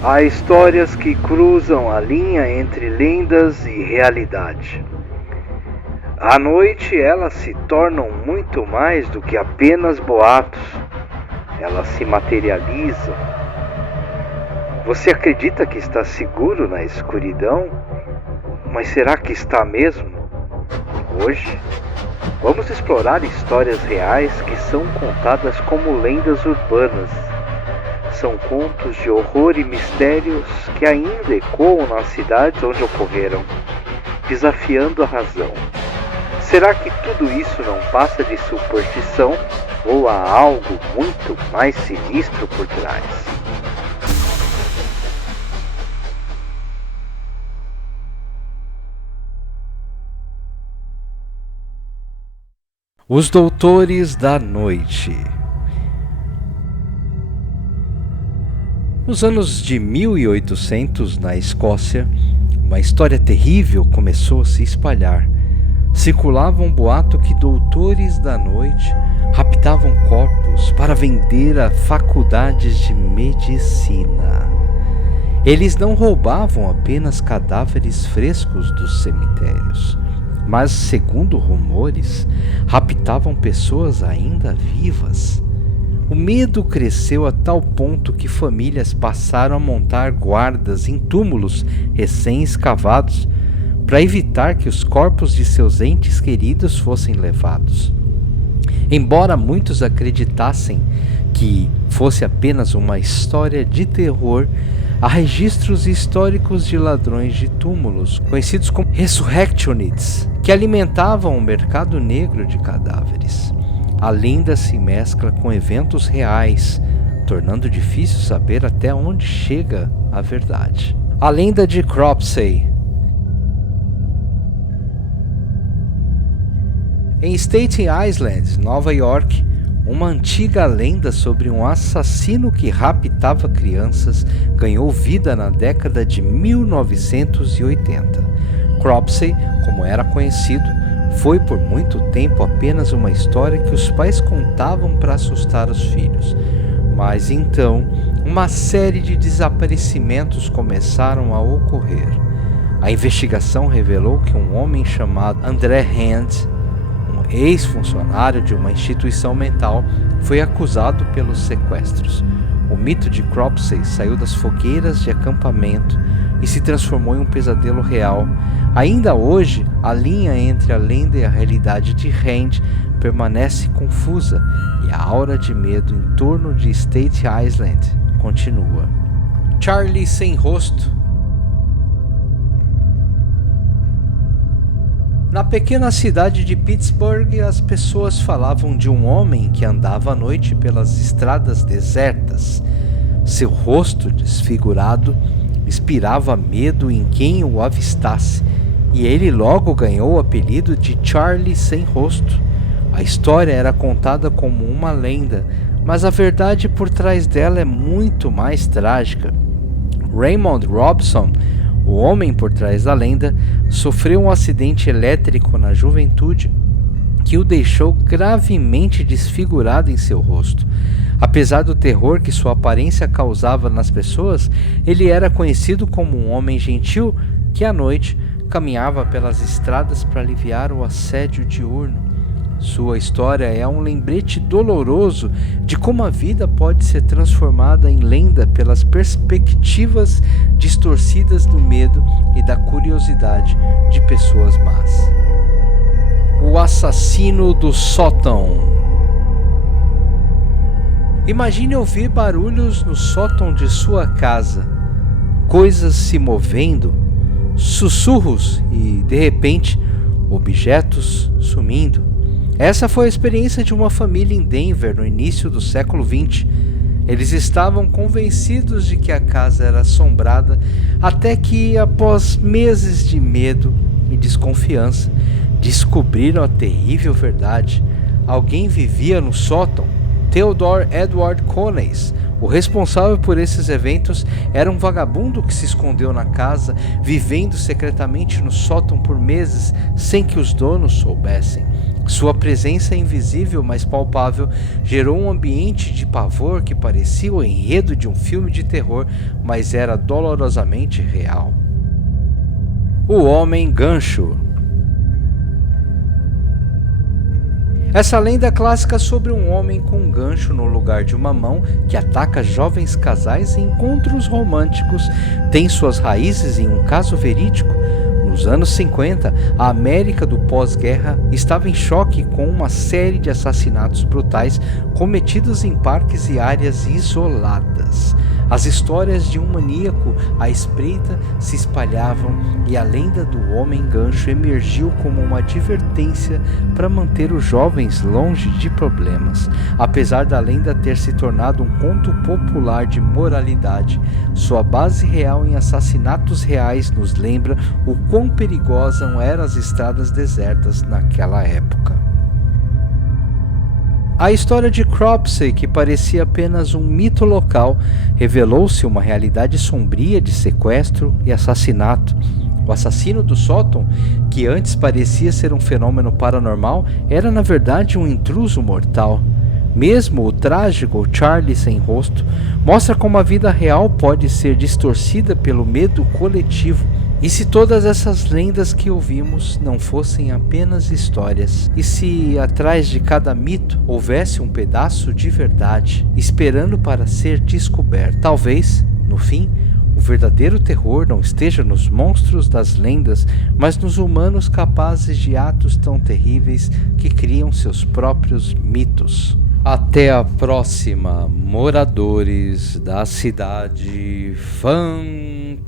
Há histórias que cruzam a linha entre lendas e realidade. À noite elas se tornam muito mais do que apenas boatos. Elas se materializam. Você acredita que está seguro na escuridão? Mas será que está mesmo? Hoje, vamos explorar histórias reais que são contadas como lendas urbanas. São contos de horror e mistérios que ainda ecoam nas cidades onde ocorreram, desafiando a razão. Será que tudo isso não passa de superstição ou há algo muito mais sinistro por trás? Os Doutores da Noite. Nos anos de 1800, na Escócia, uma história terrível começou a se espalhar. Circulava um boato que doutores da noite raptavam corpos para vender a faculdades de medicina. Eles não roubavam apenas cadáveres frescos dos cemitérios, mas, segundo rumores, raptavam pessoas ainda vivas. O medo cresceu a tal ponto que famílias passaram a montar guardas em túmulos recém-escavados para evitar que os corpos de seus entes queridos fossem levados. Embora muitos acreditassem que fosse apenas uma história de terror, há registros históricos de ladrões de túmulos, conhecidos como resurrectionists, que alimentavam o mercado negro de cadáveres. A lenda se mescla com eventos reais, tornando difícil saber até onde chega a verdade. A lenda de Cropsey. Em Staten Island, Nova York, uma antiga lenda sobre um assassino que raptava crianças ganhou vida na década de 1980. Cropsey, como era conhecido, foi por muito tempo apenas uma história que os pais contavam para assustar os filhos. Mas então, uma série de desaparecimentos começaram a ocorrer. A investigação revelou que um homem chamado André Hand, um ex-funcionário de uma instituição mental, foi acusado pelos sequestros. O mito de Cropsey saiu das fogueiras de acampamento e se transformou em um pesadelo real. Ainda hoje, a linha entre a lenda e a realidade de Hand permanece confusa e a aura de medo em torno de Staten Island continua. Charlie sem rosto. Na pequena cidade de Pittsburgh, as pessoas falavam de um homem que andava à noite pelas estradas desertas. Seu rosto desfigurado inspirava medo em quem o avistasse, e ele logo ganhou o apelido de Charlie sem rosto. A história era contada como uma lenda, mas a verdade por trás dela é muito mais trágica. Raymond Robson, o homem por trás da lenda, sofreu um acidente elétrico na juventude que o deixou gravemente desfigurado em seu rosto. Apesar do terror que sua aparência causava nas pessoas, ele era conhecido como um homem gentil que à noite caminhava pelas estradas para aliviar o assédio diurno. Sua história é um lembrete doloroso de como a vida pode ser transformada em lenda pelas perspectivas distorcidas do medo e da curiosidade de pessoas más. O assassino do sótão. Imagine ouvir barulhos no sótão de sua casa, coisas se movendo, sussurros e, de repente, objetos sumindo. Essa foi a experiência de uma família em Denver no início do século XX. Eles estavam convencidos de que a casa era assombrada, até que, após meses de medo e desconfiança, descobriram a terrível verdade. Alguém vivia no sótão. Theodore Edward Coneys, o responsável por esses eventos, era um vagabundo que se escondeu na casa, vivendo secretamente no sótão por meses sem que os donos soubessem. Sua presença invisível, mas palpável, gerou um ambiente de pavor que parecia o enredo de um filme de terror, mas era dolorosamente real. O Homem Gancho. Essa lenda clássica sobre um homem com um gancho no lugar de uma mão que ataca jovens casais em encontros românticos tem suas raízes em um caso verídico. Nos anos 50, a América do pós-guerra estava em choque com uma série de assassinatos brutais cometidos em parques e áreas isoladas. As histórias de um maníaco à espreita se espalhavam e a lenda do Homem Gancho emergiu como uma advertência para manter os jovens longe de problemas. Apesar da lenda ter se tornado um conto popular de moralidade, sua base real em assassinatos reais nos lembra o quão perigosas eram as estradas desertas naquela época. A história de Cropsey, que parecia apenas um mito local, revelou-se uma realidade sombria de sequestro e assassinato. O assassino do sótão, que antes parecia ser um fenômeno paranormal, era na verdade um intruso mortal. Mesmo o trágico Charlie Sem Rosto mostra como a vida real pode ser distorcida pelo medo coletivo. E se todas essas lendas que ouvimos não fossem apenas histórias? E se atrás de cada mito houvesse um pedaço de verdade, esperando para ser descoberto? Talvez, no fim, o verdadeiro terror não esteja nos monstros das lendas, mas nos humanos capazes de atos tão terríveis que criam seus próprios mitos. Até a próxima, moradores da cidade fantasma!